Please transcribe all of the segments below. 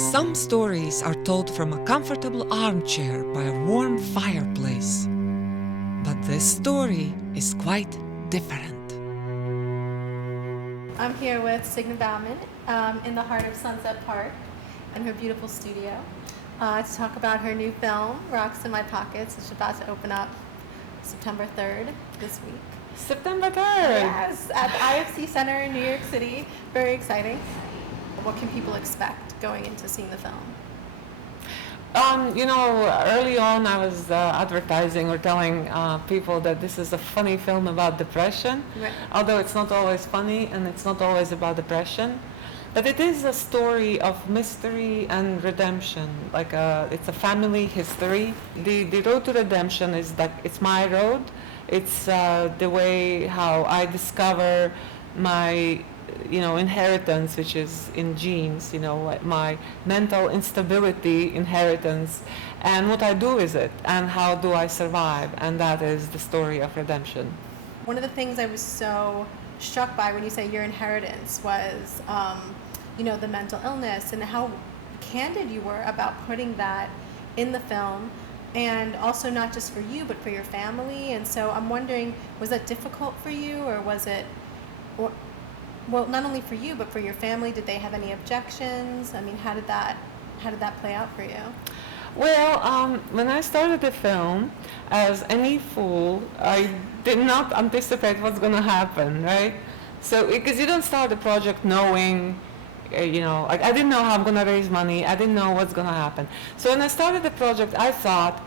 Some stories are told from a comfortable armchair by a warm fireplace. But this story is quite different. I'm here with Signe Baumane in the heart of Sunset Park in her beautiful studio to talk about her new film, Rocks in My Pockets, which is about to open up September 3rd this week. September 3rd! Yes, at the IFC Center in New York City. Very exciting. What can people expect going into seeing the film? Early on I was advertising or telling people that this is a funny film about depression, Right. although it's not always funny and it's not always about depression. But it is a story of mystery and redemption, it's a family history. The road to redemption is like, it's my road. It's the way how I discover my inheritance, which is in genes, my mental instability inheritance, and what I do with it, and how do I survive, and that is the story of redemption. One of the things I was so struck by when you say your inheritance was, the mental illness and how candid you were about putting that in the film, and also not just for you, but for your family. And so I'm wondering, was that difficult for you, or was it, well, not only for you, but for your family? Did they have any objections? I mean, how did that play out for you? Well, when I started the film, as any fool, I did not anticipate what's going to happen, right? So, because you don't start the project knowing, I didn't know how I'm going to raise money. I didn't know what's going to happen. So when I started the project, I thought,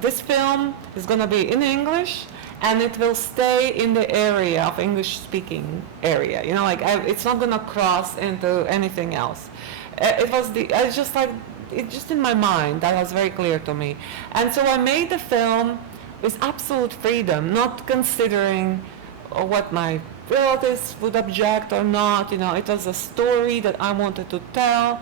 this film is going to be in English, and it will stay in the area of English-speaking area. It's not going to cross into anything else. It's just in my mind. That was very clear to me. And so I made the film with absolute freedom, not considering what my relatives would object or not. It was a story that I wanted to tell,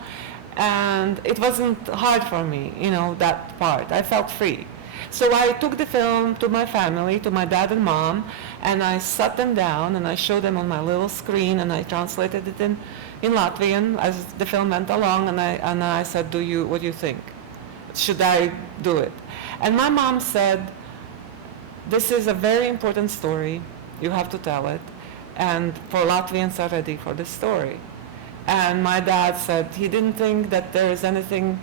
and it wasn't hard for me, that part. I felt free. So I took the film to my family, to my dad and mom, and I sat them down and I showed them on my little screen, and I translated it in Latvian as the film went along, and I said, what do you think? Should I do it? And my mom said, this is a very important story. You have to tell it. And for Latvians are ready for this story. And my dad said he didn't think that there is anything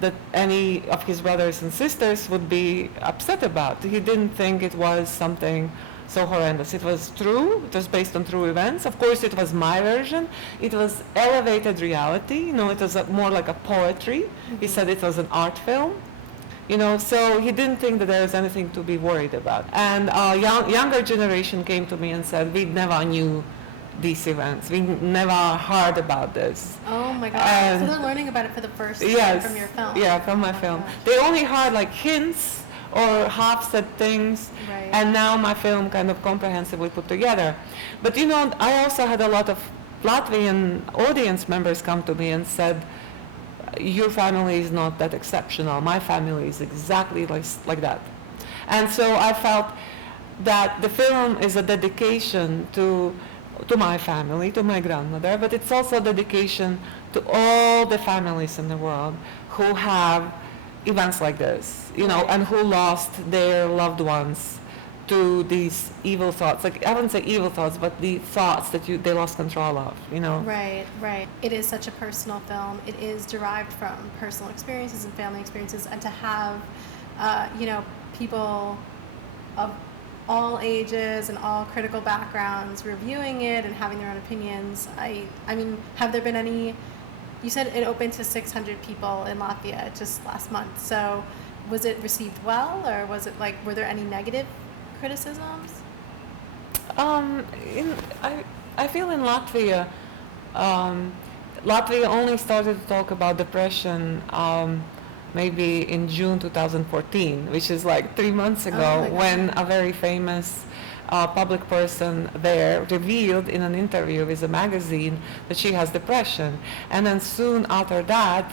that any of his brothers and sisters would be upset about. He didn't think it was something so horrendous. It was true. It was based on true events. Of course, it was my version. It was elevated reality. It was more like a poetry. Mm-hmm. He said it was an art film. So he didn't think that there was anything to be worried about. And younger generation came to me and said, we never knew these events. We never heard about this. Oh my God. So they're learning about it for the first time from your film. Yeah, from my film. Gosh. They only heard hints or half-said things, right. And now my film kind of comprehensively put together. But I also had a lot of Latvian audience members come to me and said, your family is not that exceptional. My family is exactly like that. And so I felt that the film is a dedication to my family, to my grandmother, but it's also a dedication to all the families in the world who have events like this, and who lost their loved ones to these evil thoughts. I wouldn't say evil thoughts, but the thoughts that they lost control of, Right. It is such a personal film. It is derived from personal experiences and family experiences, and to have, people of all ages and all critical backgrounds reviewing it and having their own opinions. I mean, have there been any? You said it opened to 600 people in Latvia just last month. So, was it received well, or was it were there any negative criticisms? I feel in Latvia, Latvia only started to talk about depression maybe in June 2014, which is 3 months ago, when a very famous public person there revealed in an interview with a magazine that she has depression. And then soon after that,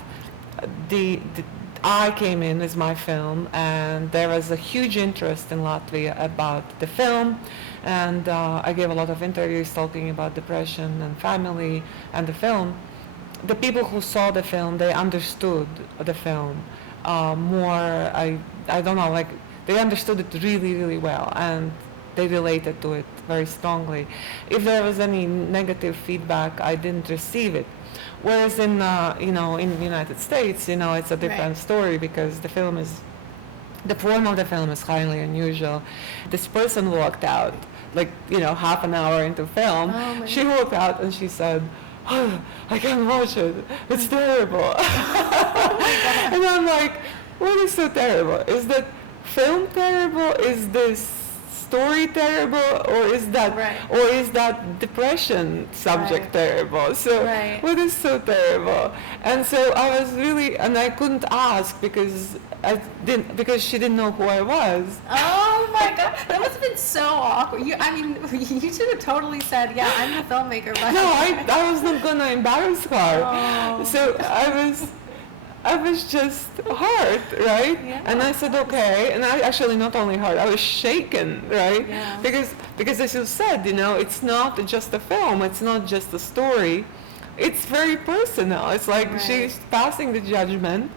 I came in with my film, and there was a huge interest in Latvia about the film, and I gave a lot of interviews talking about depression and family and the film. the people who saw the film, they understood the film more. I don't know, like they understood it really, really well, and they related to it very strongly. If there was any negative feedback, I didn't receive it. Whereas in in the United States, it's a different story, because the form of the film is highly unusual. This person walked out, like, half an hour into film. Oh, she walked out and she said, "Oh, I can't watch it. It's terrible." And I'm like, what is so terrible? Is that film terrible? Is this story terrible? Or is that depression subject terrible? So what is so terrible? And so I was really, and I couldn't ask because she didn't know who I was. Oh my God, that must have been so awkward. You should have totally said, "Yeah, I'm the filmmaker." But no, I was not gonna embarrass her. Oh. So I was just hurt, right? Yeah. And I said, okay. And I actually not only hurt, I was shaken, right? Yeah. Because as you said, it's not just a film. It's not just a story. It's very personal. It's like she's passing the judgment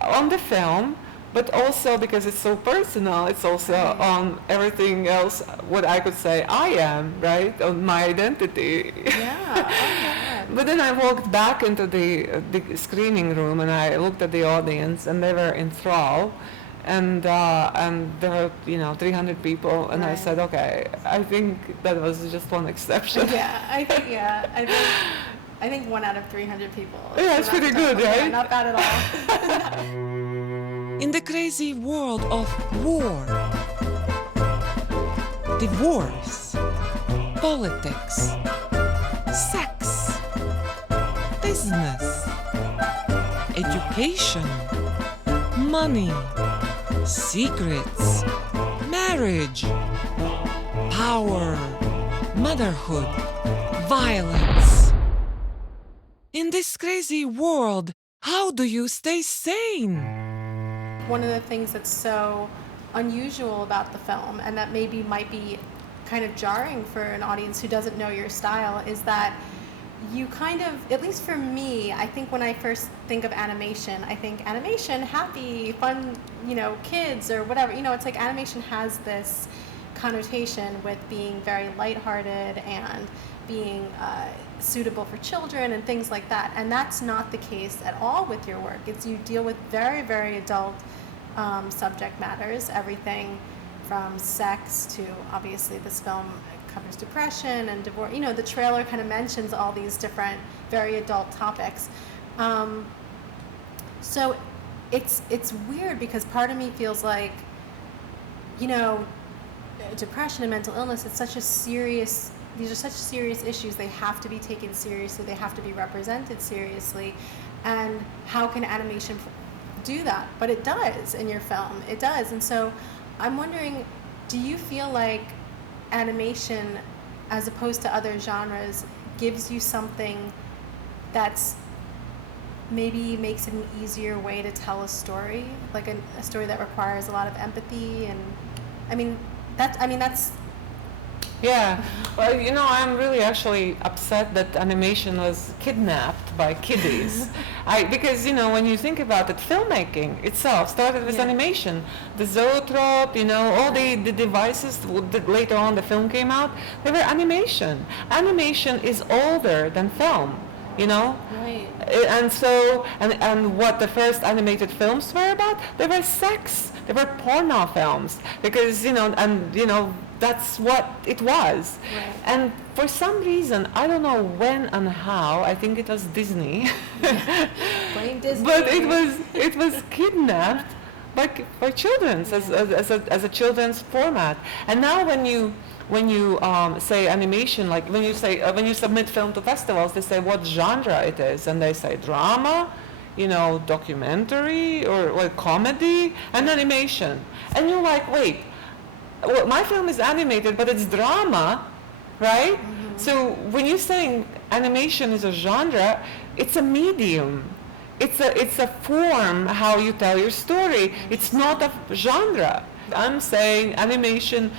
on the film, but also because it's so personal, it's also on everything else, what I could say I am, right? On my identity. Yeah. Oh, God. But then I walked back into the screening room and I looked at the audience and they were enthralled. And there were 300 people, and I said, okay, I think that was just one exception. Yeah, I think 1 out of 300 people. Yeah, it's pretty good, right? Not bad at all. In the crazy world of war, divorce, politics, sex, business, education, money, secrets, marriage, power, motherhood, violence. In this crazy world, how do you stay sane? One of the things that's so unusual about the film, and that maybe might be kind of jarring for an audience who doesn't know your style, is that you kind of, at least for me, I think when I first think of animation, I think animation, happy, fun, kids or whatever. It's like animation has this connotation with being very lighthearted and being suitable for children and things like that. And that's not the case at all with your work. You deal with very, very adult subject matters, everything from sex to, obviously, this film covers depression and divorce. The trailer kind of mentions all these different, very adult topics. So it's weird because part of me feels like, depression and mental illness, these are such serious issues. They have to be taken seriously. They have to be represented seriously. And how can animation do that? But it does in your film. It does. And so I'm wondering, do you feel like animation, as opposed to other genres, gives you something that's maybe makes it an easier way to tell a story, like a story that requires a lot of empathy? And that's Yeah, well, I'm really actually upset that animation was kidnapped by kiddies. Because, when you think about it, filmmaking itself started with animation. The zoetrope, all the devices that later on the film came out, they were animation. Animation is older than film, Right. And so, and what the first animated films were about, they were sex. They were porno films. Because, that's what it was. Right. And for some reason, I don't know when and how, I think it was Disney. Blame Disney. But it was kidnapped for children's as a children's format. And now when you say animation, like when you submit film to festivals, they say what genre it is, and they say drama, documentary, or comedy, and animation. And you're like, wait, well, my film is animated, but it's drama, right? Mm-hmm. So when you're saying animation is a genre, it's a medium. It's a form how you tell your story. It's not a genre. I'm saying animation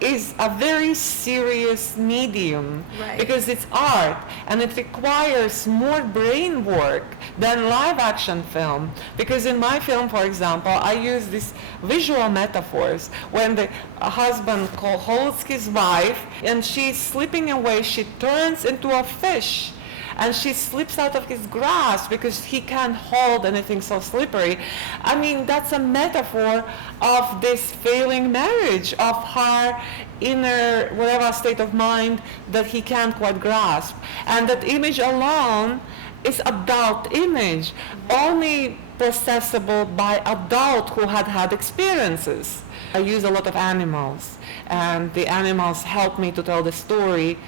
is a very serious medium, Right. because it's art and it requires more brain work than live action film. Because in my film, for example, I use these visual metaphors. When the husband holds his wife and she's slipping away, she turns into a fish and she slips out of his grasp because he can't hold anything so slippery. I mean, that's a metaphor of this failing marriage, of her inner whatever state of mind that he can't quite grasp. And that image alone is adult image, only processable by adult who had had experiences. I use a lot of animals, and the animals help me to tell the story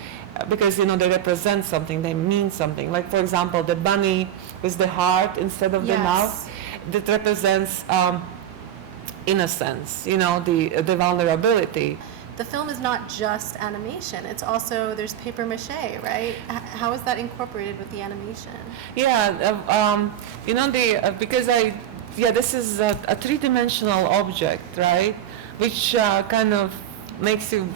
because, you know, they represent something, they mean something. Like, for example, the bunny with the heart instead of the Yes. mouth, that represents innocence, you know, the vulnerability. The film is not just animation. It's also, there's paper mache, right? How is that incorporated with the animation? Yeah, you know, because this is a three-dimensional object, right? Which kind of makes you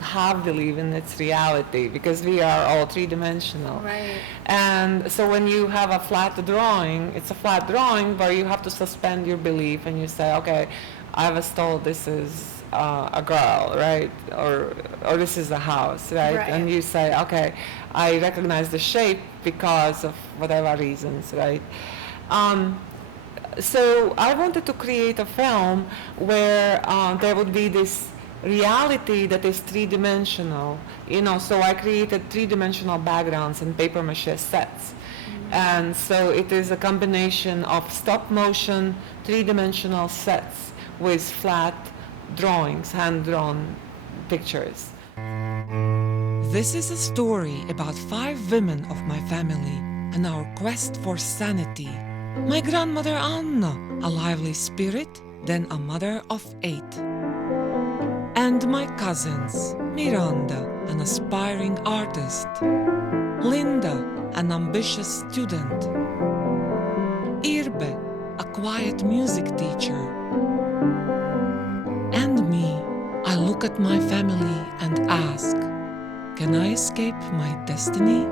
half believe in its reality, because we are all three-dimensional. Right. And so when you have a flat drawing, it's a flat drawing where you have to suspend your belief and you say, okay, I was told this is a girl, right? Or this is a house, right? Right. And you say, okay, I recognize the shape because of whatever reasons, right? So I wanted to create a film where there would be this reality that is three-dimensional, you know, so I created three-dimensional backgrounds and paper mache sets. And so it is a combination of stop motion, three-dimensional sets with flat drawings, hand-drawn pictures. This is a story about 5 women of my family and our quest for sanity. My grandmother Anna, a lively spirit, then a mother of 8. And my cousins, Miranda, an aspiring artist, Linda, an ambitious student, Irbe, a quiet music teacher, and me. I look at my family and ask, can I escape my destiny?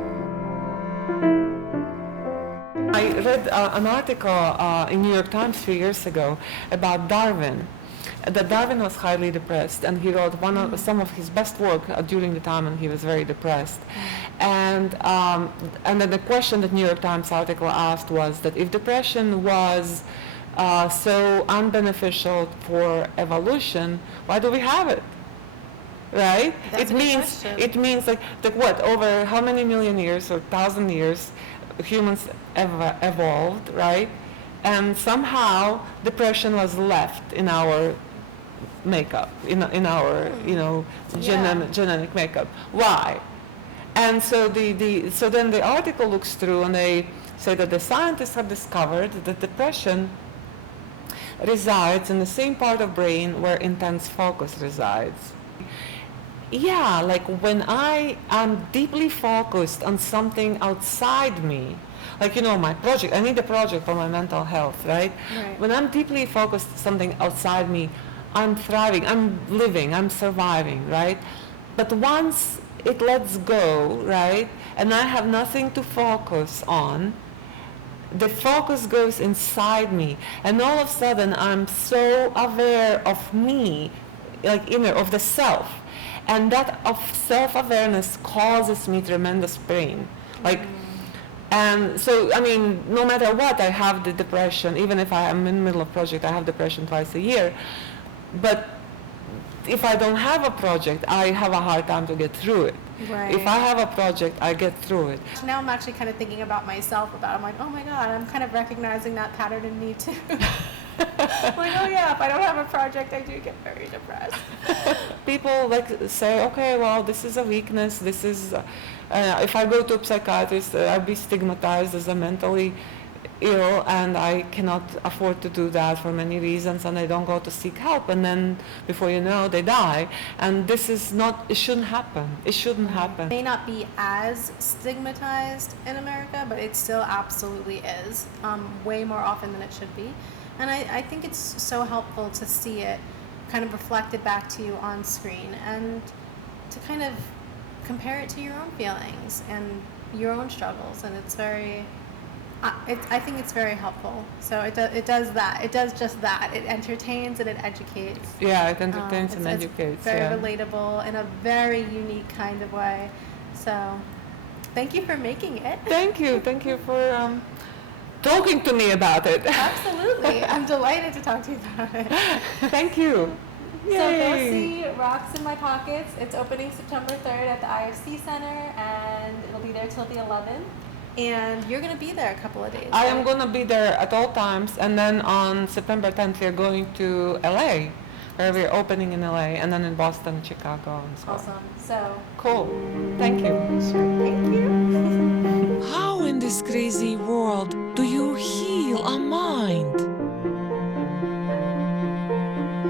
I read an article in New York Times 3 years ago about Darwin. That Darwin was highly depressed, and he wrote some of his best work during the time when he was very depressed. And then the question that New York Times article asked was that if depression was so unbeneficial for evolution, why do we have it? Right? That's a good question. It means like what, over how many million years or 1,000 years humans evolved, right? And somehow depression was left in our makeup, in our, you know, genetic makeup. Why? And so so then the article looks through and they say that the scientists have discovered that depression resides in the same part of brain where intense focus resides. Yeah, like when I am deeply focused on something outside me, like, you know, my project, I need a project for my mental health, right? Right. When I'm deeply focused on something outside me, I'm thriving, I'm living, I'm surviving, right? But once it lets go, right, and I have nothing to focus on, the focus goes inside me, and all of a sudden I'm so aware of me, like of the self, and that of self-awareness causes me tremendous pain, like. And so, I mean, no matter what, I have the depression. Even if I am in the middle of project, I have depression twice a year. But if I don't have a project, I have a hard time to get through it. Right. If I have a project, I get through it. Now I'm actually kind of thinking about myself, I'm like, oh my God, I'm kind of recognizing that pattern in me too. I'm like, oh yeah, if I don't have a project, I do get very depressed. People like say, okay, well, this is a weakness. This is, if I go to a psychiatrist, I'll be stigmatized as a mentally ill, and I cannot afford to do that for many reasons, and I don't go to seek help, and then before you know, they die. And this is not, it shouldn't happen. It shouldn't happen. It may not be as stigmatized in America, but it still absolutely is, way more often than it should be. And I think it's so helpful to see it kind of reflected back to you on screen, and to kind of compare it to your own feelings and your own struggles. And it's very, I think it's very helpful. So it does that. It does just that. It entertains and it educates. Yeah, it entertains and It's educates. very Yeah. relatable in a very unique kind of way. So thank you for making it. Thank you for talking to me about it. Absolutely. I'm delighted to talk to you about it. Thank you. So go Yay. see Rocks in My Pockets. It's opening September 3rd at the IFC Center, and it'll be there till the 11th. And you're going to be there a couple of days. I am right? gonna be there at all times, and then on September 10th we're going to LA, where we're opening in LA, and then in Boston, Chicago, and so on. Awesome. So, Cool. Thank you. thank you. How in this crazy world do you heal a mind?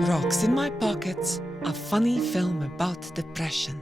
Rocks in My Pockets, a funny film about depression.